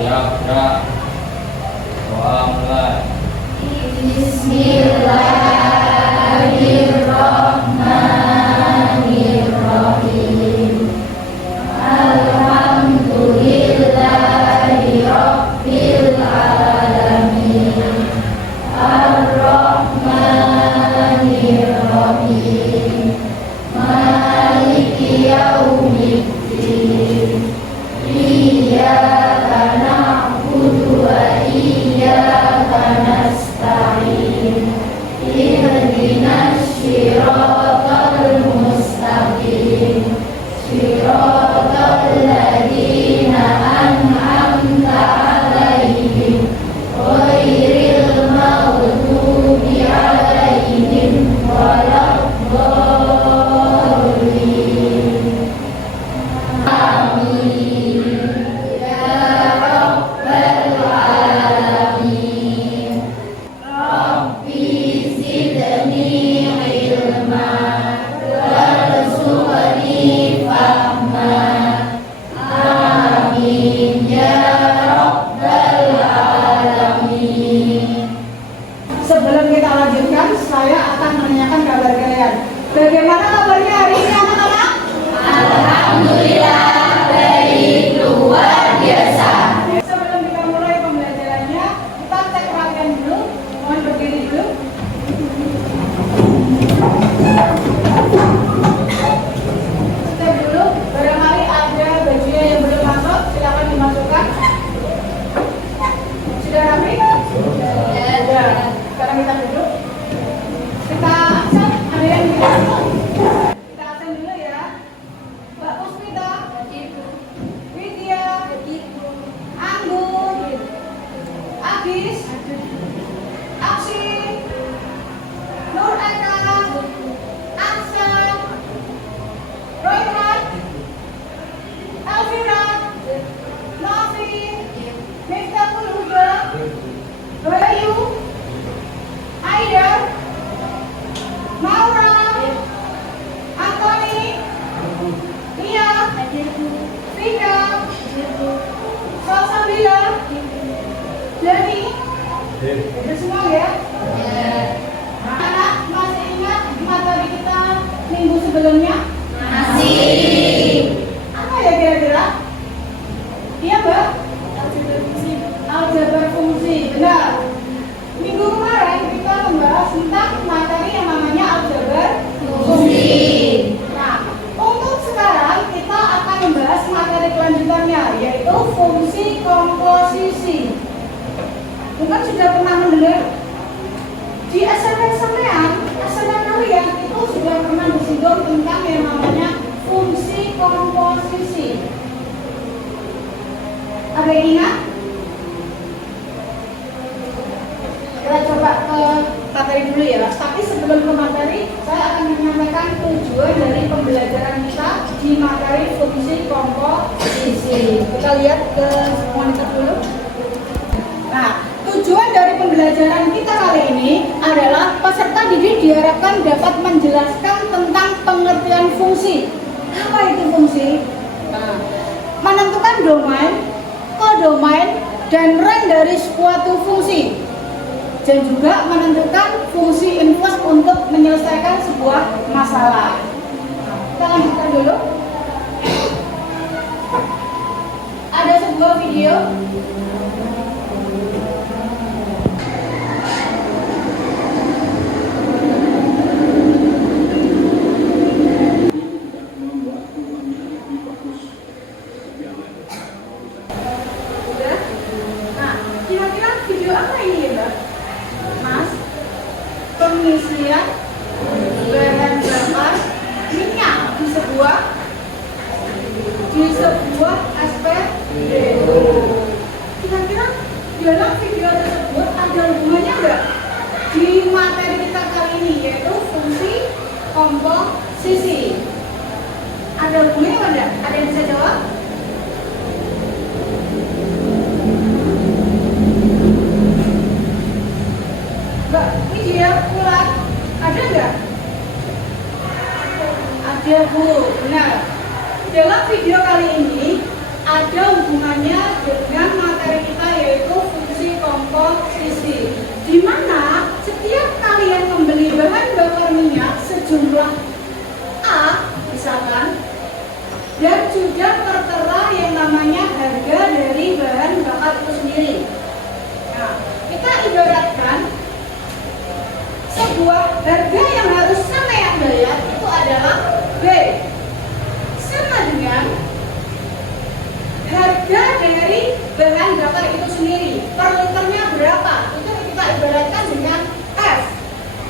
Siap, gerak. Doa mulai. Bismillahirrahmanirrahim. Alhamdulillahi Rabbil alamin. Ar-Rahmanir-Rahim. Maliki yaumiddin. Iyyaka na'budu wa iyyaka nasta'in. Ihdinas siratal mustaqim. Siratal ladzina an'amta 'alaihim ghairil maghdubi 'alaihim waladdallin. Amin. Ya Rabbal alamin. Rabbi zidni ilma warzuqni fahma. Amin ya Rabbal alamin. Sebelum kita lanjutkan, saya akan menanyakan kabar kalian. Bagaimana kabarnya hari ini anak-anak? Alhamdulillah baik, luar biasa. Sebelum kita mulai pembelajarannya, kita cek perhatian dulu. Mohon berdiri dulu. Cek dulu, barangkali ada bajunya yang belum masuk, silakan dimasukkan. Sudah rapi? Sudah. Sekarang kita duduk. Kita absen, ada yang bilang. Kita absen dulu ya. Mbak Puspita, Widya, Anggun, Agis, Aksi, Nur Eka, Aksan, Royman, Elvira, Novi, Miftahul Huda, Bayu, Aida, Maura, Antoni, Lia, Vika, Salsabila, Dani. Itu semua ya? Anak masih ingat materi kita minggu sebelumnya? Masih. Apa ya kira-kira? Iya Mbak? Aljabar fungsi, benar. Minggu kemarin kita membahas tentang materi yang namanya aljabar fungsi. Nah, untuk sekarang kita akan membahas materi kelanjutannya, yaitu fungsi komposisi. Bukan sudah pernah mendengar? Di SMP-an kalian itu sudah pernah disinggung tentang yang namanya fungsi komposisi. Ada yang ingat? Kita coba ke materi dulu ya. Tapi sebelum ke materi, saya akan menyampaikan tujuan dari pembelajaran kita di materi fungsi komposisi. Kita lihat ke monitor dulu. Nah, tujuan dari pembelajaran kita kali ini adalah peserta didik diharapkan dapat menjelaskan tentang pengertian fungsi. Apa itu fungsi? Nah, menentukan domain, kodomain, dan range dari suatu fungsi, dan juga menentukan fungsi inverse untuk menyelesaikan sebuah masalah. Kita lanjutkan dulu. Ada sebuah video. Nah, kira-kira video apa ini ya Mbak? Mas, pengisian bahan bakar minyak di sebuah SPBU. Kira-kira dalam video tersebut ada hubungannya nggak di materi kita kali ini, yaitu fungsi komposisi? Ada hubungannya nggak? Ada yang bisa jawab? Mbak, ini dia ulat. Ada nggak? Ada Bu, benar. Dalam video kali ini ada hubungannya dengan materi dari bahan bakar itu sendiri. Per liternya berapa? Itu kita ibaratkan dengan F.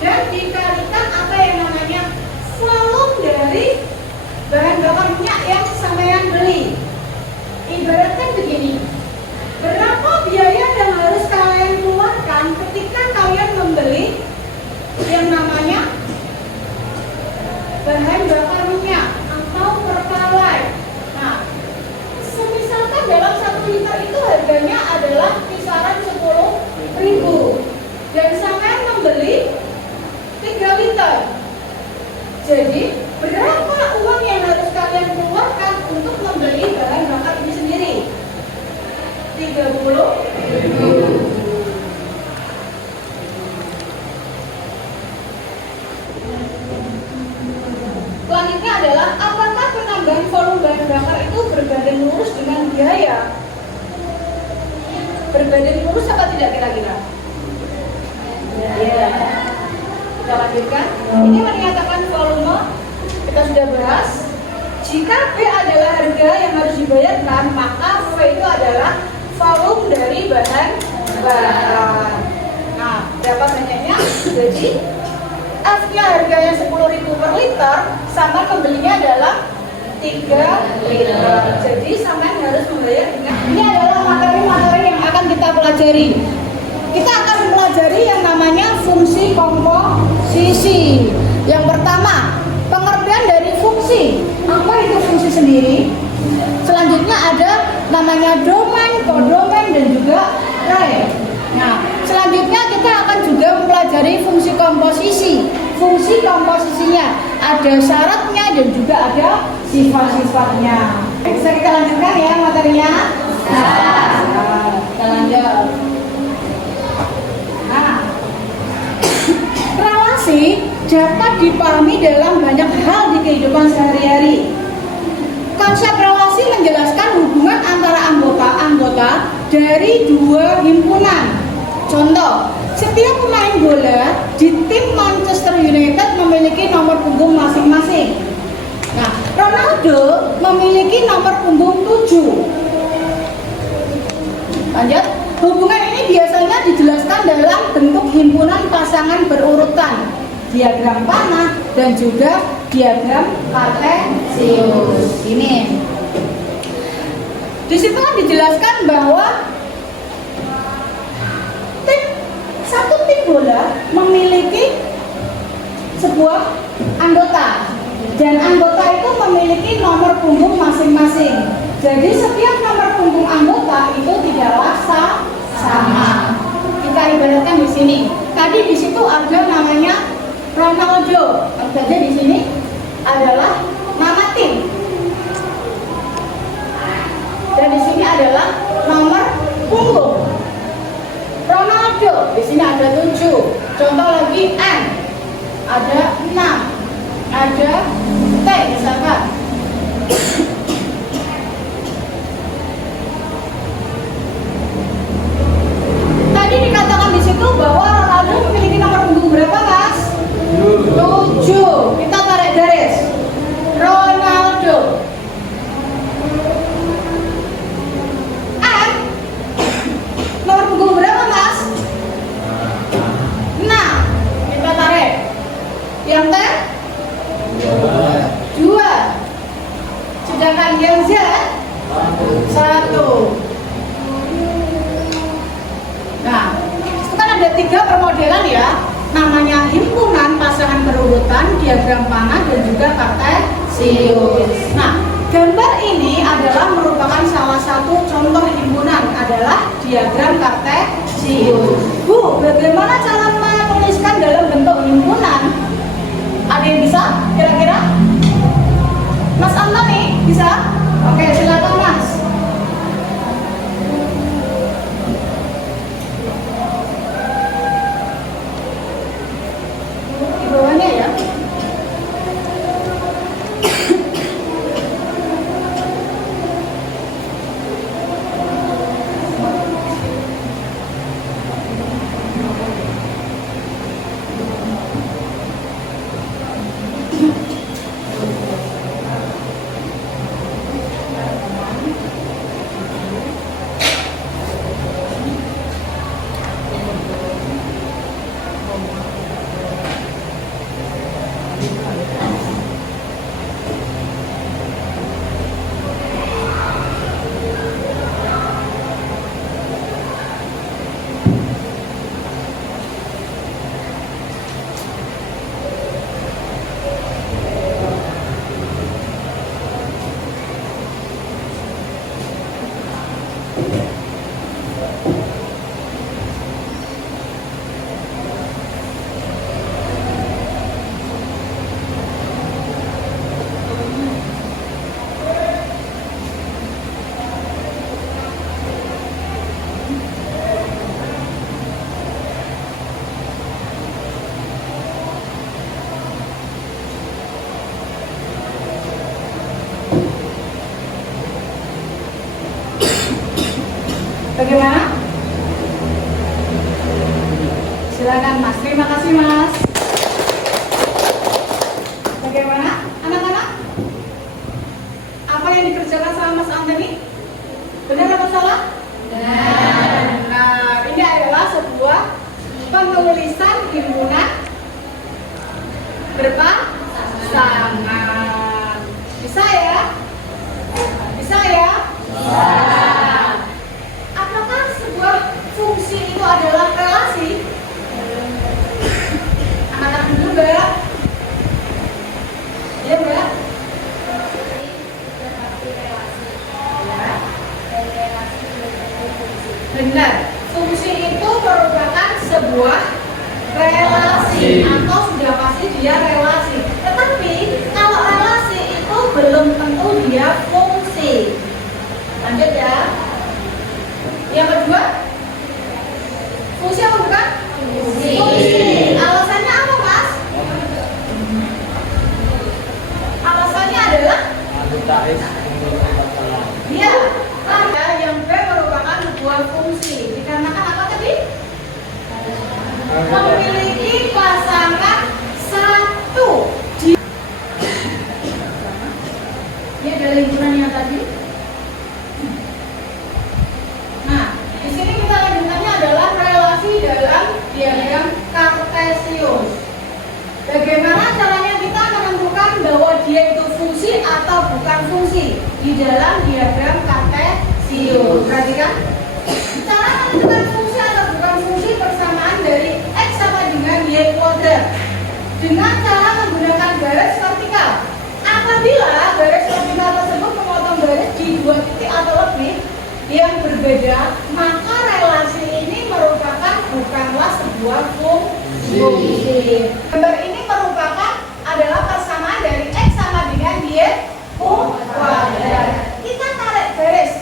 Dan dikalikan apa yang namanya volume dari bahan bakar minyak yang sampean beli. Ibaratkan begini, berapa biaya yang harus kalian keluarkan ketika kalian membeli yang namanya bahan bakar minyak atau pertalite. Nah, semisalkan dalam 1 liter itu harganya adalah kisaran 10.000 dan sampean membeli 3 liter. Jadi, berapa uang yang harus kalian keluarkan untuk membeli bahan bakar ini sendiri? 30.000. Selanjutnya adalah apakah penambahan volume bahan bakar itu berbadan lurus dengan biaya? Berbadan lurus apa tidak kira-kira? Ya. Kita lanjutkan. Ini menyatakan volume. Kita sudah bahas. Jika B adalah harga yang harus dibayarkan, maka V itu adalah volume dari bahan bakar. Nah, berapa banyaknya? Jadi F-nya harganya 10.000 per liter, sama pembelinya adalah 3 liter. Jadi sampean harus membayar dengan ini adalah materi-materi yang akan kita pelajari. Kita akan mempelajari yang namanya fungsi komposisi. Yang pertama, pengertian dari fungsi. Apa itu fungsi sendiri? Selanjutnya ada namanya domain, kodomain, dan juga range. Nah, selanjutnya kita akan juga mempelajari fungsi komposisi. Fungsi komposisinya ada syaratnya dan juga ada sifat-sifatnya. Bisa kita lanjutkan ya materinya? Nah, kita lanjut. Nah, relasi dapat dipahami dalam banyak hal di kehidupan sehari-hari. Konsep relasi menjelaskan hubungan antara anggota-anggota dari dua himpunan. Contoh, setiap pemain bola di tim Manchester United memiliki nomor punggung masing-masing. Nah, Ronaldo memiliki nomor punggung 7. Lanjut, hubungan ini biasanya dijelaskan dalam bentuk himpunan pasangan berurutan, diagram panah, dan juga diagram kartesius. Ini. Di situ kan dijelaskan bahwa satu tim bola memiliki sebuah anggota dan anggota itu memiliki nomor punggung masing-masing. Jadi setiap nomor punggung anggota itu tidaklah sama. Kita ibaratkan di sini. Tadi di situ ada namanya Ronaldo. Jadi di sini adalah nama tim. Dan di sini adalah nomor punggung. Ronaldo, di sini ada 7. Contoh lagi N, ada 6, ada T misalkan. Tadi dikatakan di situ bahwa Ronaldo memiliki nomor punggung berapa, Mas? 7. Kita tarik garis. Ronaldo. N, nomor punggung berapa, Mas? 6. Kita tarik. Yang T? 2. Sedangkan yang Z? 1. Nah, itu kan ada 3 permodelan ya. Namanya himpunan, pasangan berurutan, diagram panah, dan juga kartesius. Nah, gambar ini adalah merupakan salah satu contoh himpunan, adalah diagram kartesius. Bu, bagaimana cara menuliskan dalam bentuk himpunan? Ada yang bisa? Kira-kira? Mas Antoni, bisa? Oke, silakan Mas. Di bawahnya ya. Bagaimana? Silakan Mas. Terima kasih Mas. Bagaimana anak-anak? Apa yang dikerjakan sama Mas Antoni? Benar atau salah? Benar. Nah, ini adalah sebuah penulisan himpunan berpasangan. Bisa ya? Bisa ya? Bisa. Apakah sebuah fungsi itu adalah relasi? Anak-anak dulu Mbak. Ya Mbak? Benar. Fungsi itu merupakan sebuah relasi atau sudah pasti dia relasi. Tetapi kalau relasi itu belum tentu dia fungsi. Lanjut ya. Yang kedua, fungsi apa bukan? Fungsi. Alasannya apa Mas? Alasannya adalah dia yang B merupakan sebuah fungsi. Dikarenakan apa tadi? Memiliki pasangan satu. Ini adalah himpunan yang tadi. Nah, di sini kita lanjutannya adalah relasi dalam diagram kartesius. Bagaimana caranya kita menentukan bahwa dia itu fungsi atau bukan fungsi di dalam diagram kartesius? Perhatikan. Cara menentukan fungsi atau bukan fungsi persamaan dari X sama dengan Y kuadrat dengan cara menggunakan garis vertikal. Apabila garis vertikal tersebut memotong garis di dua titik atau lebih yang berbeda, maka relasi ini merupakan bukanlah sebuah fungsi. Gambar ini merupakan adalah persamaan dari X sama dengan Y kuadrat. Kita tarik garis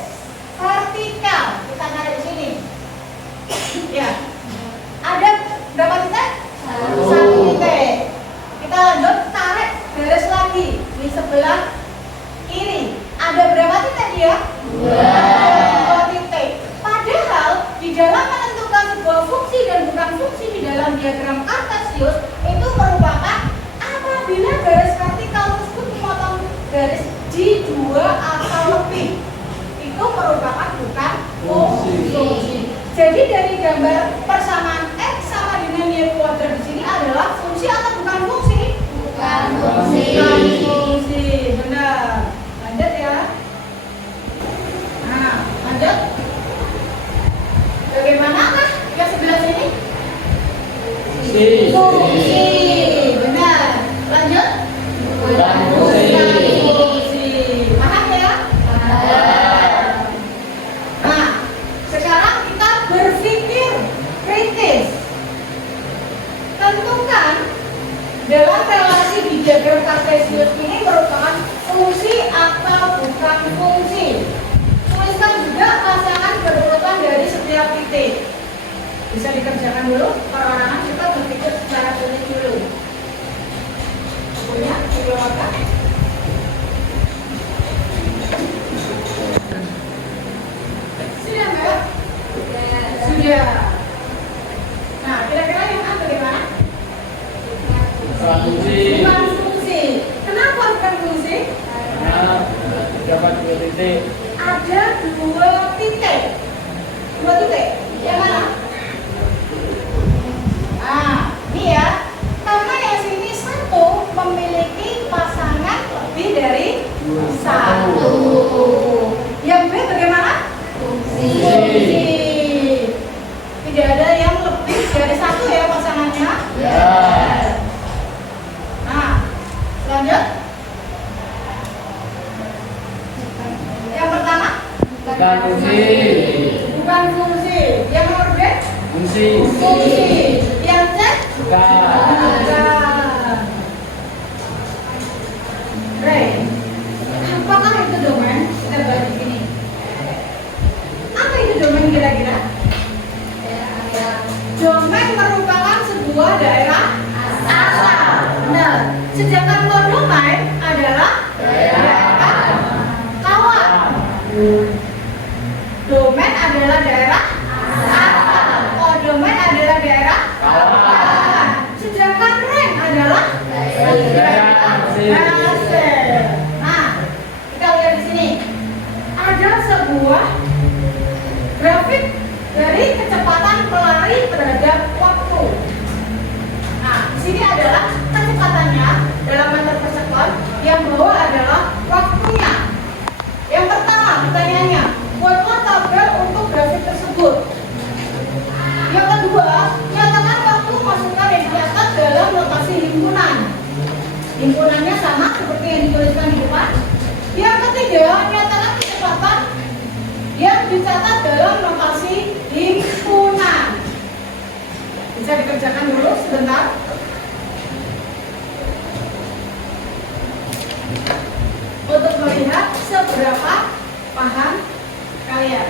vertikal, kita tarik di sini. Ya, ada berapa titik? Satu titik. Kita lanjut tarik garis lagi di sebelah kiri. Ada berapa titik dia? Dua titik. Padahal di dalam menentukan sebuah fungsi dan bukan fungsi di dalam diagram kartesius itu merupakan apabila garis vertikal tersebut memotong garis di dua atau lebih, itu merupakan bukan fungsi. Jadi dari gambar persamaan X sama dengan Y kuadrat di sini adalah fungsi atau bukan fungsi? Bukan fungsi. Bukan fungsi, benar. Lanjut ya. Nah, lanjut. Bagaimanakah yang sebelah sini? Fungsi, benar. Lanjut. Bukan fungsi. Fungsi. Paham ya? Nah, sekarang kita berpikir kritis. Tentukan dalam relasi di diagram kartesius ini merupakan fungsi atau bukan fungsi. Tuliskan juga pasangan berurutan dari setiap titik. Bisa dikerjakan dulu. Perorangan kita berpikir secara sulit dulu. Bukunya dikeluarkan. Sudah Mbak? Sudah. Nah, kira-kira yang A bagaimana? Bukan fungsi. Bukan fungsi. Kenapa bukan fungsi? Karena dapat dua titik. Ada dua titik. Dua titik. Yang mana? Ah, ini ya. Karena yang sini satu memiliki pasangan lebih dari satu. Yang B bagaimana? Fungsi. Fungsi. Tidak ada yang lebih dari satu ya pasangannya. Ya. Nah, lanjut. Yang pertama? Bukan fungsi. Bukan fungsi. Yang nomor B? Fungsi. Fungsi. Yang C? Bukan. Bukan. Baik. Apakah itu domain? Kita bahas di sini. Apa itu domain kira-kira? Domain merupakan sebuah daerah asal. Benar. Sedangkan kodomain adalah daerah kawan. Domain adalah daerah asal. Kodomain adalah daerah kawasan. Sedangkan rank adalah daerah hasil. Nah, kita lihat di sini. Ada sebuah grafik dari kecepatan pelari terhadap waktu. Nah, di sini adalah kecepatannya dalam meter per sekon, yang bawah adalah waktunya. Yang pertama, pertanyaannya, buatlah tabel untuk grafik tersebut. Yang kedua, nyatakan waktu masukan yang dicatat dalam notasi himpunan. Himpunannya sama seperti yang dituliskan di depan. Yang ketiga, nyatakan kecepatan yang dicatat dalam notasi himpunan. Bisa dikerjakan dulu sebentar. Untuk melihat seberapa paham kalian.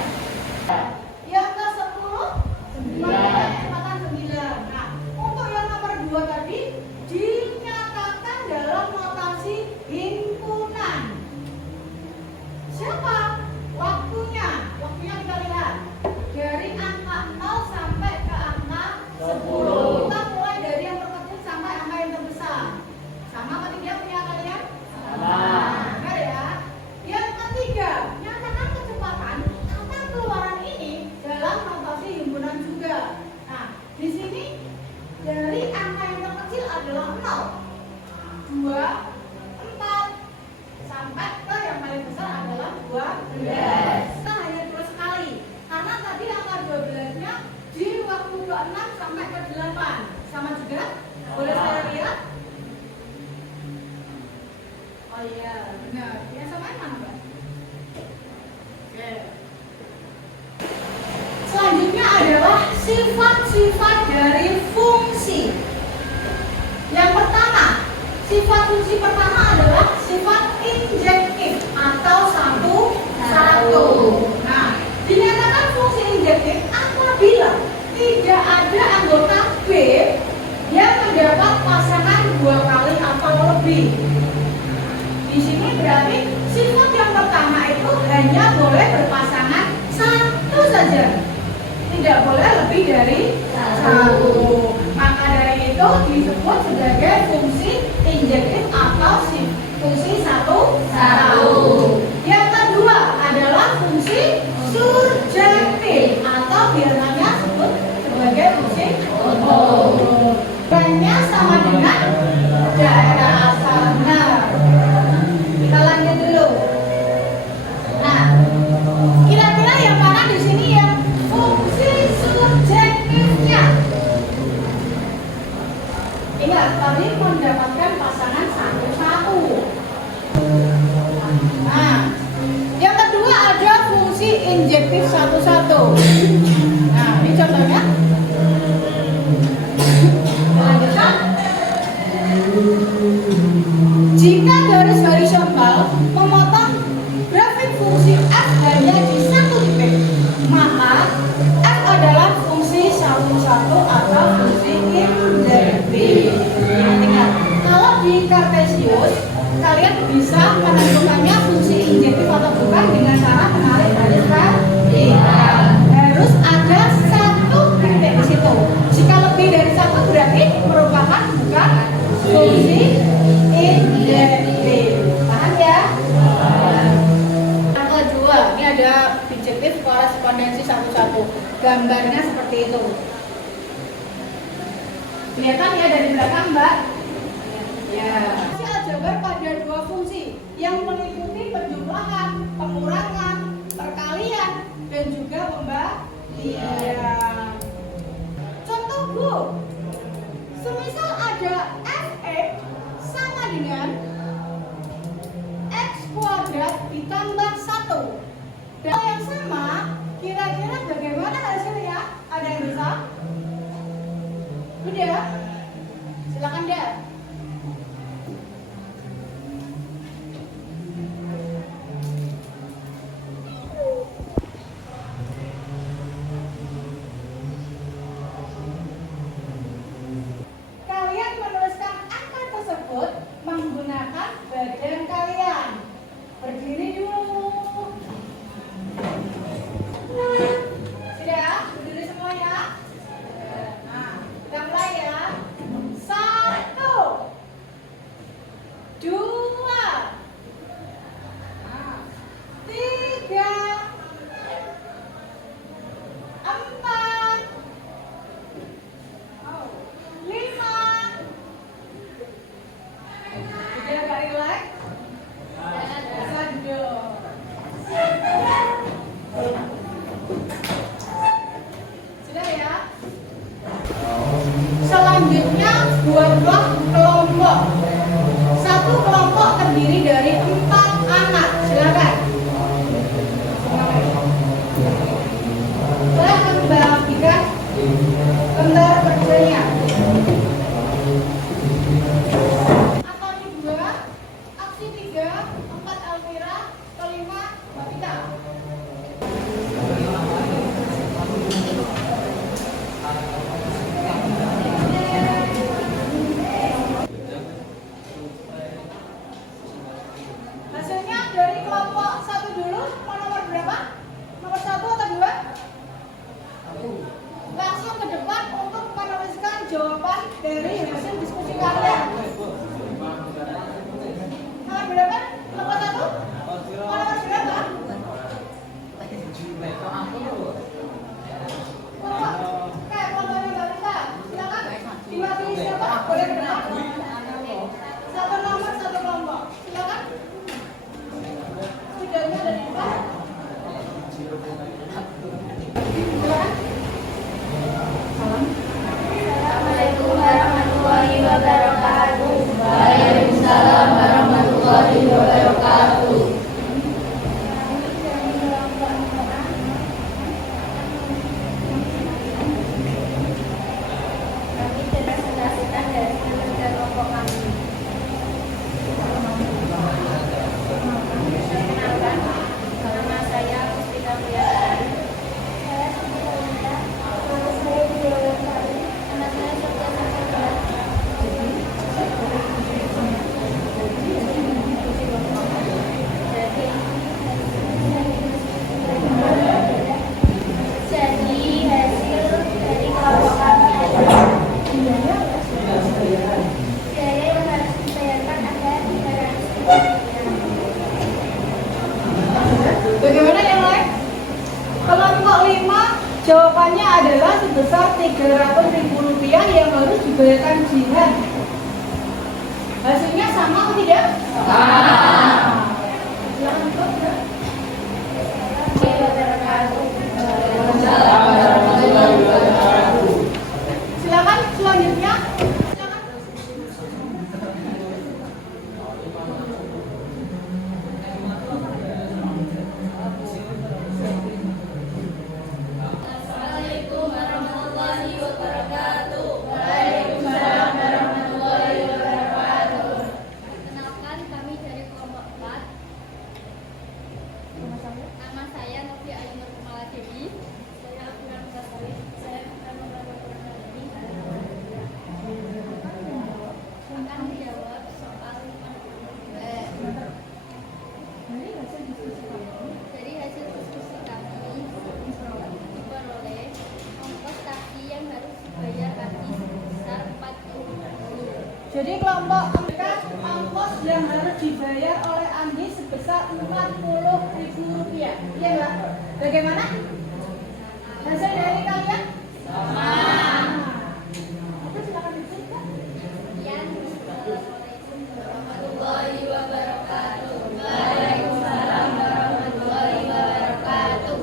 Yang ke-10, kecepatan 9. Nah, untuk yang nomor 2 tadi dinyatakan dalam notasi himpunan. Siapa? Waktunya. Waktunya kita lihat dari angka 0 sampai ke angka 10. Kita mulai dari yang terkecil sampai angka yang terbesar. Sama apa tidak punya kalian? Benar ya. Yang ketiga, nyatakan kecepatan angka keluaran ini dalam notasi himpunan juga. Nah, di sini dari angka yang terkecil adalah 0, 2, 4 sampai ke yang paling besar adalah 12. Kita hanya tulis sekali karena tadi angka 12-nya di waktu 26 sampai ke 8. Sama juga? Boleh saya lihat? Oh iya, benar. Yang samain mana, Mbak? Oke. Selanjutnya adalah sifat-sifat dari fungsi. Yang pertama, sifat fungsi pertama adalah sifat injektif atau satu. Nah, dinyatakan fungsi injektif apabila tidak ada anggota B yang mendapat pasangan 2 kali atau lebih. Di sini berarti sifat yang pertama itu hanya boleh berpasangan 1 saja. Tidak boleh lebih dari 1. Maka dari itu disebut sebagai fungsi injektif atau fungsi satu. Yang kedua adalah fungsi surjektif atau biasanya disebut sebagai fungsi utuh. Bannya sama dengan daerah asalnya. Kita lanjut dulu. Nah, kira-kira yang mana di sini yang fungsi subjektifnya? Ingat, tadi mendapatkan pasangan 1-1. Nah, yang kedua ada fungsi injektif 1-1. Nah, ini contohnya. Lanjutkan. Jika garis horizontal memotong grafik fungsi f hanya di satu titik, maka f adalah fungsi 1-1 atau fungsi injektif. Ingat, kalau di Kartesius kalian bisa menentukannya fungsi injektif atau bukan dengan cara menarik garis vertikal. Harus ada satu titik di situ. Jika lebih dari satu berarti merupakan bukan fungsi injektif. Paham ya? Yang kedua, ini ada bijektif korespondensi 1-1. Gambarnya seperti itu. Kelihatan ya dari belakang, Mbak? Ya. Aljabar pada 2 fungsi yang meliputi penjumlahan, pengurangan, perkalian, dan juga pembagian. Contoh Bu, semisal ada fx sama dengan x kuadrat ditambah 1. Dan yang sama, kira-kira bagaimana hasilnya? Ada yang bisa? Udah? Silakan deh. Kalian menuliskan angka tersebut menggunakan badan kalian. Berdiri dulu. kelompok 5 jawabannya adalah sebesar Rp300.000 yang harus dibayarkan jihad. Hasilnya sama atau tidak? Silakan jawab ya. Silakan selanjutnya. Assalamualaikum warahmatullahi wabarakatuh. Waalaikumsalam warahmatullahi wabarakatuh. Perkenalkan, kami dari kelompok 4. Nama saya Novi Ainur Kumala Dewi. Saya Abdurrahman Basari. Saya akan membawakan ini. Akan menjawab soal dari hasil diskusi kami diperoleh ongkos taksi yang harus dibayar kami sebesar 40. Jadi kelompok mereka ongkos yang harus dibayar oleh Andi sebesar Rp40.000. Iya Mbak? Bagaimana? Hasil dari kalian? Sama. Oke, silakan diceritakan. Sekian. Assalamualaikum warahmatullahi wabarakatuh. Waalaikumsalam warahmatullahi wabarakatuh.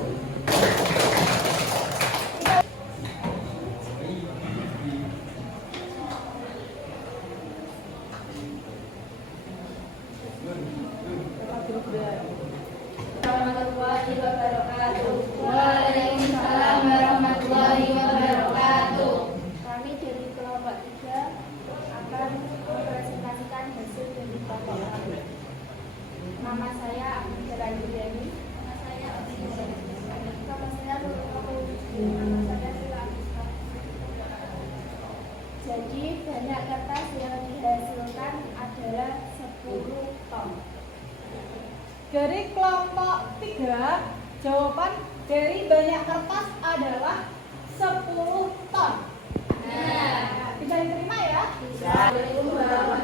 Warahmatullahi wabarakatuh. Waalaikumsalam warahmatullahi wabarakatuh. Kami dari kelompok 3 akan mempresentasikan hasil dari kelompok kami. Nama saya Abdul Ghani. Nama saya Abdul Ghani. Nama saya Nurul Wujudi. Nama saya Sila Afifa. Jadi banyak kertas yang dihasilkan adalah 10 ton. Dari kelompok 3, jawaban dari banyak kertas adalah 10 ton. Nah, bisa diterima ya? Assalamualaikum warahmatullahi